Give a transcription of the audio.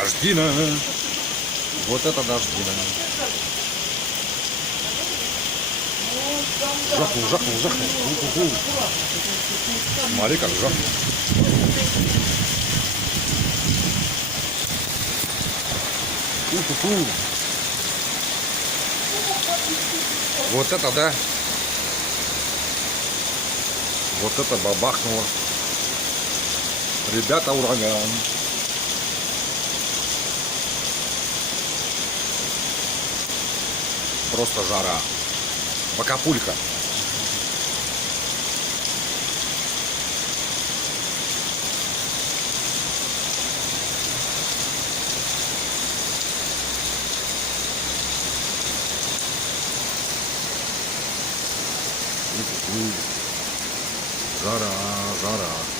Дождина. Вот это дождина. Жахнул, жахнул, жахнул. У-у-у. Смотри, как жахнул. У-ху-ху. Вот это да. Вот это бабахнуло. Ребята, ураган. Просто жара. В Акапулько. Жара, жара.